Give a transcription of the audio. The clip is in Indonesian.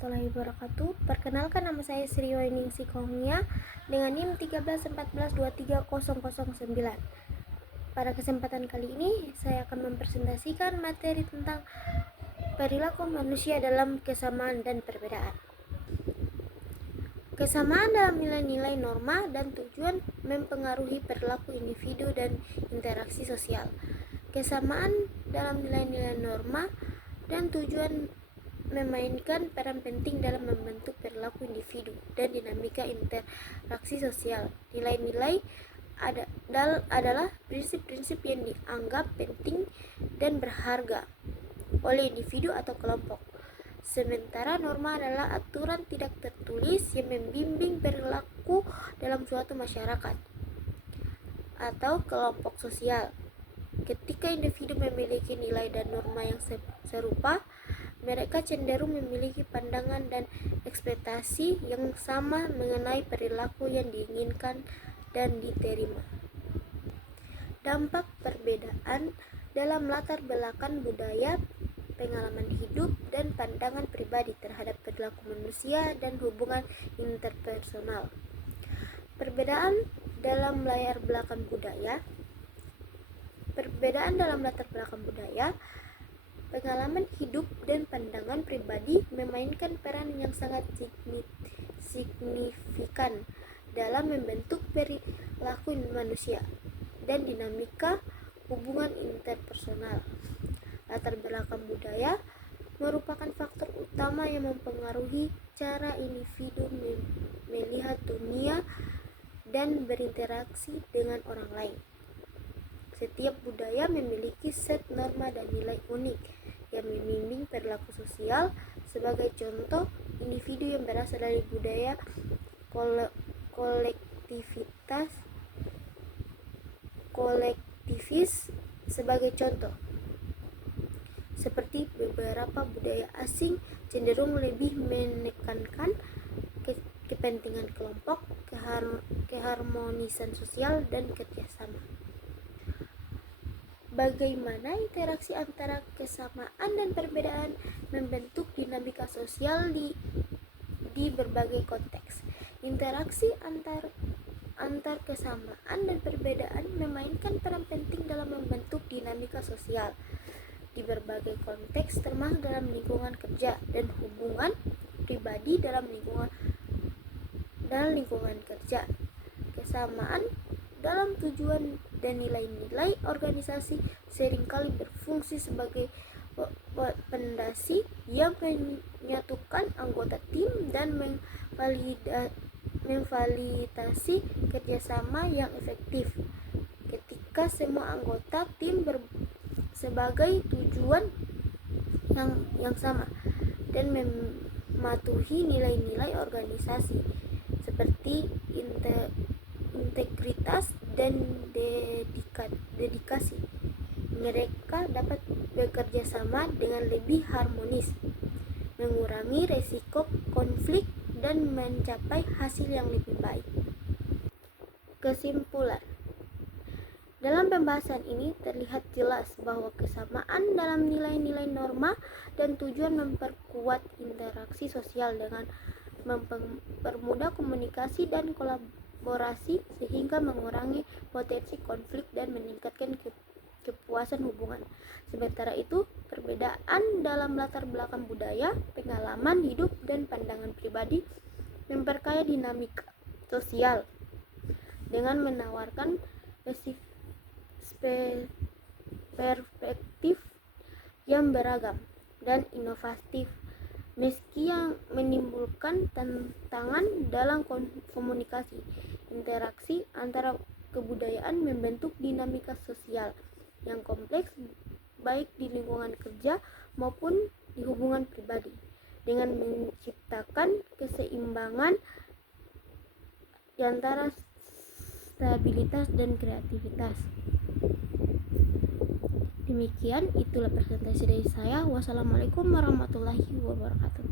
warahmatullahi wabarakatuh. Perkenalkan, nama saya Sri Wahyuningsi Kohnia dengan NIM 131423009. Pada kesempatan kali ini saya akan mempresentasikan materi tentang perilaku manusia dalam kesamaan dan perbedaan. Kesamaan dalam nilai-nilai norma dan tujuan mempengaruhi perilaku individu dan interaksi sosial. Kesamaan dalam nilai-nilai norma dan tujuan memainkan peran penting dalam membentuk perilaku individu dan dinamika interaksi sosial. Nilai-nilai adalah prinsip-prinsip yang dianggap penting dan berharga oleh individu atau kelompok. Sementara norma adalah aturan tidak tertulis yang membimbing perilaku dalam suatu masyarakat atau kelompok sosial. Ketika individu memiliki nilai dan norma yang serupa, mereka cenderung memiliki pandangan dan ekspektasi yang sama mengenai perilaku yang diinginkan dan diterima. Dampak perbedaan dalam latar belakang budaya, pengalaman hidup, dan pandangan pribadi terhadap perilaku manusia dan hubungan interpersonal. Perbedaan dalam latar belakang budaya. Perbedaan dalam latar belakang budaya, pengalaman hidup, dan pandangan pribadi memainkan peran yang sangat signifikan dalam membentuk perilaku manusia dan dinamika hubungan interpersonal. Latar belakang budaya merupakan faktor utama yang mempengaruhi cara individu melihat dunia dan berinteraksi dengan orang lain. Setiap budaya memiliki set norma dan nilai unik yang membimbing perilaku sosial. Sebagai contoh, individu yang berasal dari budaya kolektivis sebagai contoh, seperti beberapa budaya asing cenderung lebih menekankan kepentingan kelompok, keharmonisan sosial, dan kerjasama. Bagaimana interaksi antara kesamaan dan perbedaan membentuk dinamika sosial di berbagai konteks. Interaksi antar kesamaan dan perbedaan memainkan peran penting dalam membentuk dinamika sosial di berbagai konteks, termasuk dalam lingkungan kerja dan hubungan pribadi dalam lingkungan kerja. Kesamaan dalam tujuan dan nilai-nilai organisasi seringkali berfungsi sebagai pondasi yang menyatukan anggota tim dan memfasilitasi kerjasama yang efektif. Ketika semua anggota tim sebagai tujuan yang sama dan mematuhi nilai-nilai organisasi seperti integritas dan dedikasi, mereka dapat bekerja sama dengan lebih harmonis, mengurangi resiko konflik, dan mencapai hasil yang lebih baik. Kesimpulan. Dalam pembahasan ini terlihat jelas bahwa kesamaan dalam nilai-nilai norma dan tujuan memperkuat interaksi sosial dengan mempermudah komunikasi dan kolaborasi sehingga mengurangi potensi konflik dan meningkatkan kepuasan hubungan. Sementara itu, perbedaan dalam latar belakang budaya, pengalaman hidup, dan pandangan pribadi memperkaya dinamika sosial dengan menawarkan perspektif yang beragam dan inovatif, meski yang menimbulkan tantangan dalam komunikasi. Interaksi antara kebudayaan membentuk dinamika sosial yang kompleks baik di lingkungan kerja maupun di hubungan pribadi, dengan menciptakan keseimbangan di antara stabilitas dan kreativitas. Demikian, itulah presentasi dari saya. Wassalamualaikum warahmatullahi wabarakatuh.